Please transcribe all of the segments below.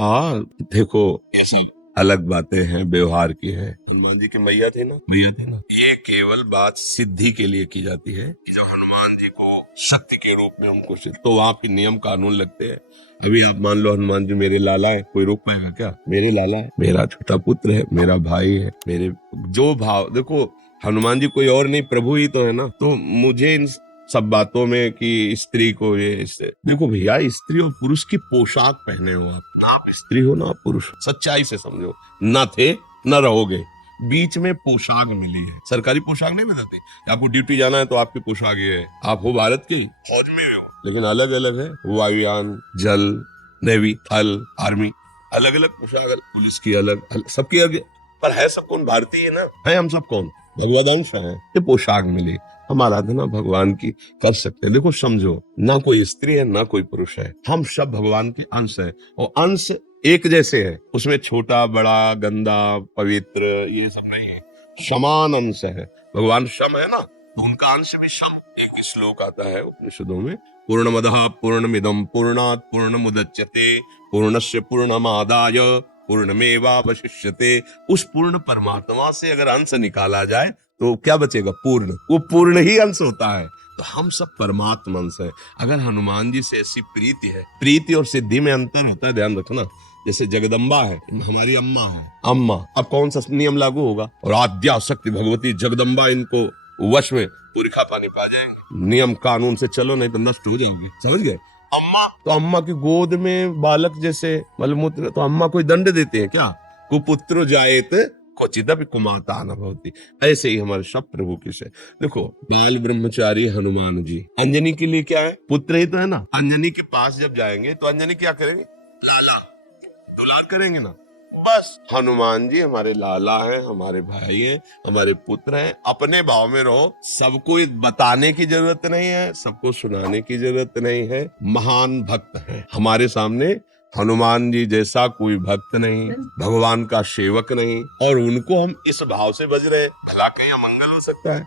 हाँ देखो, ऐसा अलग बातें हैं, व्यवहार की है। हनुमान जी के मैया थे ना, ये केवल बात सिद्धि के लिए की जाती है कि जब हनुमान जी को शक्ति के रूप में हमको सिद्ध, तो वहां पे नियम कानून लगते हैं। अभी आप मान लो हनुमान जी मेरे लाला है, कोई रोक पाएगा क्या? मेरे लाला है, मेरा छोटा पुत्र है, मेरा भाई है, मेरे जो भाव देखो, हनुमान जी कोई और नहीं, प्रभु ही तो है ना। तो मुझे इन सब बातों में कि स्त्री को ये इससे देखो भैया, स्त्री और पुरुष की पोशाक पहने हो आप स्त्री हो ना, आप पुरुष, सच्चाई से समझो, ना थे न रहोगे, बीच में पोशाक मिली है। सरकारी पोशाक नहीं बदलती, आपको ड्यूटी जाना है तो आपकी पोशाक ये है, आप हो भारत के फौज में हो, लेकिन अलग अलग है, वायुयान, जल, नेवी, थल, आर्मी, अलग अलग पोशाक, पुलिस की अलग, सबकी अलग, पर है सब कौन? भारतीय है ना, है हम सब कौन? भगवदंश है। ये पोशाक मिली, हम आराधना भगवान की कर सकते हैं। देखो समझो, ना कोई स्त्री है ना कोई पुरुष है, हम सब भगवान के अंश हैं, और अंश एक जैसे है, उसमें छोटा बड़ा गंदा पवित्र ये सब नहीं है, समान अंश है। भगवान शम है ना, तो उनका अंश भी शम। एक श्लोक आता है उपनिषदों में, पूर्णमदः पूर्णमिदं पूर्णात् पूर्णमुदच्यते पूर्णस्य पूर्णमादाय पूर्णमेवावशिष्यते। उस पूर्ण परमात्मा से अगर अंश निकाला जाए तो क्या बचेगा? पूर्ण। वो पूर्ण ही अंश होता है। तो हम सब परमात्मा अंश है। अगर हनुमान जी से ऐसी प्रीति है, प्रीति और सिद्धि में अंतर होता है, ध्यान रखना। जैसे जगदम्बा है, हमारी अम्मा है, अम्मा, अब कौन सा नियम लागू होगा? और आद्या शक्ति भगवती जगदम्बा, इनको वश में पुरखा पानी पा जाएंगे। नियम कानून से चलो, नहीं तो नष्ट हो जाओगे, समझ गए? अम्मा, तो अम्मा की गोद में बालक जैसे मलमूत्र, तो अम्मा कोई दंड देते हैं क्या? कुपुत्र जायत क्वचिदपि कुमाता न भवति। ऐसे ही हमारे सब प्रभु की से देखो, बाल ब्रह्मचारी हनुमान जी, अंजनी के लिए क्या है? पुत्र ही तो है ना। अंजनी के पास जब जाएंगे तो अंजनी क्या करेंगे? लाला, दुलार करेंगे ना। बस हनुमान जी हमारे लाला हैं, हमारे भाई हैं, हमारे पुत्र हैं। अपने भाव में रहो, सबको बताने की जरूरत नहीं है, सबको सुनाने की जरूरत नहीं है। महान भक्त हैं हमारे सामने, हनुमान जी जैसा कोई भक्त नहीं, भगवान का सेवक नहीं, और उनको हम इस भाव से बज रहे, भला कहीं अमंगल हो सकता है?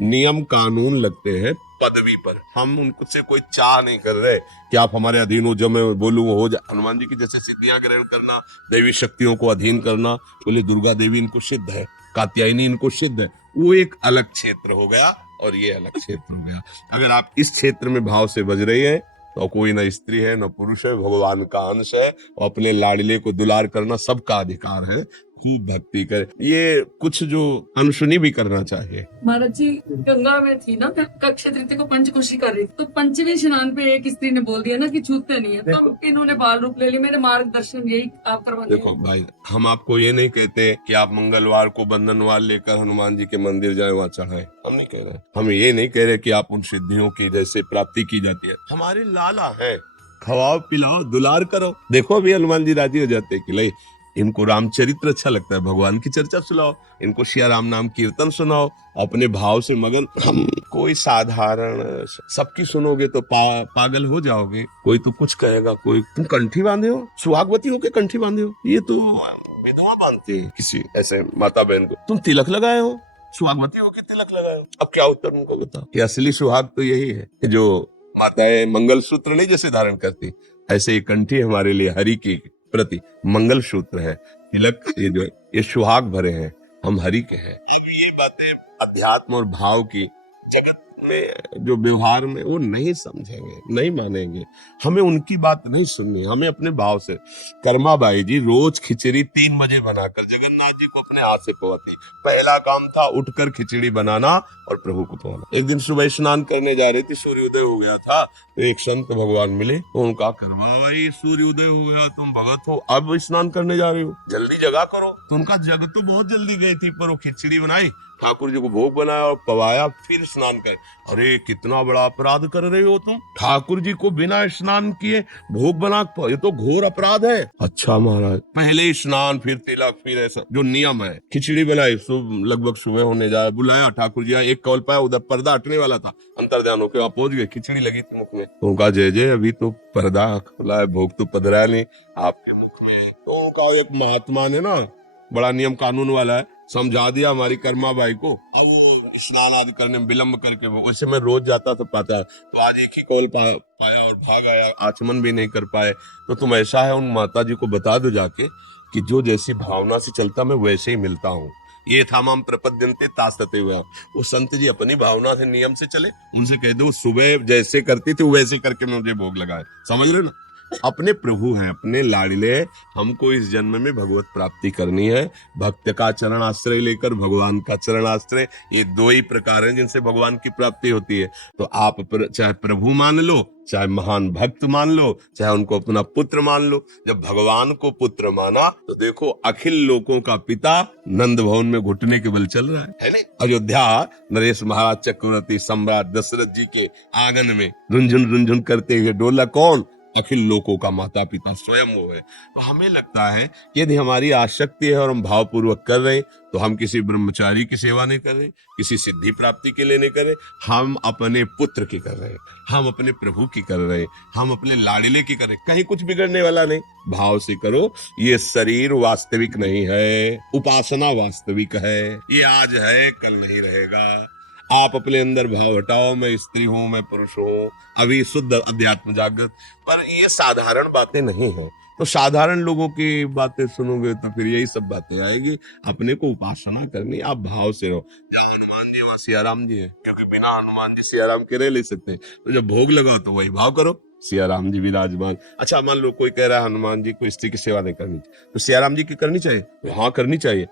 नियम कानून लगते हैं पदवी पर, हम उनसे कोई चाह नहीं कर रहे कि आप हमारे अधीन हो, जो मैं बोलूं वो हो जाए। हनुमान जी की जैसे सिद्धियां ग्रहण करना, दैवी शक्तियों को अधीन करना, बोले दुर्गा देवी इनको सिद्ध है, कात्यायनी इनको सिद्ध है, वो एक अलग क्षेत्र हो गया और ये अलग क्षेत्र हो गया। अगर आप इस क्षेत्र में भाव से बज रही हैं तो कोई न स्त्री है न पुरुष है, भगवान का अंश है, और अपने लाडले को दुलार करना सबका अधिकार है की भक्ति करे। ये कुछ जो अनसुनी भी करना चाहिए। महाराज जी, गंगा में थी ना, कक्ष तृतीय को पंचकोशी कर रही, तो पंचवें स्नान पे एक स्त्री ने बोल दिया ना कि छूते नहीं है, तो इन्होंने बाल रूप ले लिया। मेरे मार्गदर्शन यही आप करवा देखो भाई, हम आपको ये नहीं कहते कि आप मंगलवार को बंधनवार लेकर हनुमान जी के मंदिर जाए, वहाँ चढ़ाए, हम नहीं कह रहे। हम ये नहीं कह रहे कि आप उन सिद्धियों की जैसे प्राप्ति की जाती है। हमारे लाला है, खवाओ पिलाओ दुलार करो। देखो अभी हनुमान जी राजी हो जाते हैं कि ले, इनको रामचरित्र अच्छा लगता है, भगवान की चर्चा सुनाओ, इनको सिया राम नाम कीर्तन सुनाओ, अपने भाव से मगन। हम कोई साधारण सबकी सुनोगे तो पागल हो जाओगे। कोई तो कुछ कहेगा, कोई तुम कंठी बांधे हो, सुहागवती होके कंठी बांधे हो, ये तो विधवा बांधती है किसी ऐसे माता बहन को। तुम तिलक लगाए हो, सुहागवती होके तिलक लगाए हो। अब क्या उत्तर उनको बताओ? कि असली सुहाग तो यही है कि जो माताएं मंगल सूत्र नहीं जैसे धारण करती, ऐसे ही कंठी हमारे लिए हरि की प्रति मंगल सूत्र है, तिलक, ये जो ये सुहाग भरे हैं, हम हरि के हैं। ये बातें अध्यात्म और भाव की जगत में जो व्यवहार में वो नहीं समझेंगे, नहीं मानेंगे। हमें उनकी बात नहीं सुननी, हमें अपने भाव से। कर्माबाई जी रोज खिचड़ी 3 बजे बनाकर जगन्नाथ जी को अपने हाथ से पवाती। पहला काम था उठकर खिचड़ी बनाना और प्रभु को पवाना। एक दिन सुबह स्नान करने जा रही थी, सूर्योदय हो गया था, एक संत भगवान मिले, तो उनका कर्माबाई सूर्योदय हो गया, तुम भगत हो, अब स्नान करने जा रही हो, जल्दी जगा करो। तो उनका जग तो बहुत जल्दी गई थी, पर वो खिचड़ी बनाई, ठाकुर जी को भोग बनाया और पवाया, फिर स्नान कर। अरे कितना बड़ा अपराध कर रहे हो तुम, ठाकुर जी को बिना स्नान किए भोग बना, ये तो घोर अपराध है। अच्छा महाराज, पहले स्नान फिर तिलक फिर ऐसा जो नियम है। खिचड़ी बनाई, लगभग सुबह होने जाए, बुलाया ठाकुर जी, एक कौल पाया, उधर पर्दा हटने वाला था, अंतर ध्यान होकर वहां पहुंच गए, खिचड़ी लगी थी मुख में। तो उनका जय जय, अभी तो पर्दा खुला है, भोग तो पधरा नहीं आपके मुख में। तो उनका एक महात्मा ने ना, बड़ा नियम कानून वाला है, समझा दिया हमारी कर्माबाई को। अब वो स्नान आदि करने में विलंब करके, वैसे मैं रोज जाता था पाता है, तो आज एक ही कॉल पाया और भाग आया, आचमन भी नहीं कर पाए। तो तुम ऐसा है उन माता जी को बता दो जाके कि जो जैसी भावना से चलता मैं वैसे ही मिलता हूँ। ये था माम प्रपद्यन्ते तासते हुए, वो संत जी अपनी भावना से नियम से चले, उनसे कह दो सुबह जैसे करती थी वैसे करके मुझे भोग लगाए। समझ रहे ना, अपने प्रभु हैं, अपने लाडले। हमको इस जन्म में भगवत प्राप्ति करनी है। भक्त का चरण आश्रय लेकर भगवान का चरण आश्रय, ये दो ही प्रकार हैं जिनसे भगवान की प्राप्ति होती है। तो आप चाहे प्रभु मान लो, चाहे महान भक्त मान लो, चाहे उनको अपना पुत्र मान लो। जब भगवान को पुत्र माना तो देखो अखिल लोकों का पिता नंद भवन में घुटने के बल चल रहा है नहीं। अयोध्या नरेश महाराज चक्रवर्ती सम्राट दशरथ जी के आंगन में रुंझुन रुंझुन करते हुए डोला कौन? अखिल लोकों का माता पिता स्वयं वो है। तो हमें लगता है कि यदि हमारी आसक्ति है और हम भावपूर्वक कर रहे हैं तो हम किसी ब्रह्मचारी की सेवा नहीं कर रहे, किसी सिद्धि प्राप्ति के लिए नहीं कर रहे, हम अपने पुत्र की कर रहे हैं, हम अपने प्रभु की कर रहे हैं, हम अपने लाडले की कर रहे हैं। कहीं कुछ बिगड़ने वाला नहीं, भाव से करो। ये शरीर वास्तविक नहीं है, उपासना वास्तविक है। ये आज है कल नहीं रहेगा। आप अपने अंदर भाव हटाओ, मैं स्त्री हूं, मैं पुरुष हूं, अभी शुद्ध अध्यात्म जागृत। पर ये साधारण बातें नहीं है। तो साधारण लोगों की बातें सुनोगे तो फिर यही सब बातें आएगी। अपने को उपासना करनी, आप भाव से रहो। जहाँ हनुमान जी वहाँ सियाराम जी है, क्योंकि बिना हनुमान जी सियाराम के रह ले सकते हैं। तो जब भोग लगाओ तो वही भाव करो, सियाराम जी विराजमान। अच्छा मान लो कोई कह रहा है हनुमान जी को स्त्री की सेवा नहीं करनी, तो सियाराम जी की करनी चाहिए? तो हाँ करनी चाहिए।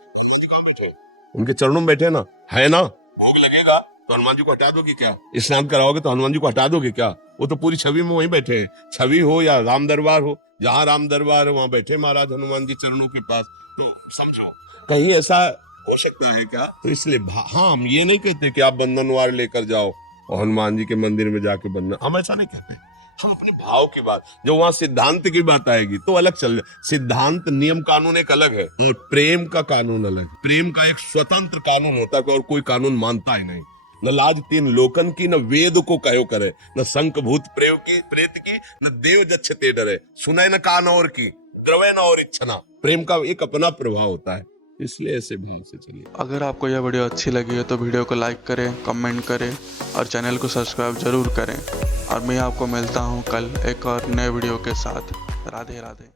उनके चरणों में बैठे ना, है ना, भोग लगेगा तो हनुमान जी को हटा दोगे क्या? स्नान कराओगे तो हनुमान जी को हटा दोगे क्या? वो तो पूरी छवि में वहीं बैठे हैं। छवि हो या राम दरबार हो, जहाँ राम दरबार है वहां बैठे महाराज हनुमान जी चरणों के पास। तो समझो कहीं ऐसा हो सकता है क्या? तो इसलिए हाँ, हम ये नहीं कहते कि आप बंधनवार लेकर जाओ और हनुमान जी के मंदिर में जाके बंधन, हम ऐसा नहीं कहते। हम अपने भाव की बात, जो वहां सिद्धांत की बात आएगी तो अलग चल जाए। सिद्धांत नियम कानून एक अलग है और प्रेम का कानून अलग। प्रेम का एक स्वतंत्र कानून होता है और कोई कानून मानता ही नहीं। न लाज तीन लोकन की, न वेद को कहो करे, न शंख भूत प्रेत की, न देव जच्छते डरे, सुने न कान और की, द्रवे न और इच्छना। प्रेम का एक अपना प्रभाव होता है, इसलिए ऐसे भाव से चलिए। अगर आपको यह वीडियो अच्छी लगी है तो वीडियो को लाइक करें, कमेंट करें और चैनल को सब्सक्राइब जरूर करें। और मैं आपको मिलता हूँ कल एक और नए वीडियो के साथ। राधे राधे।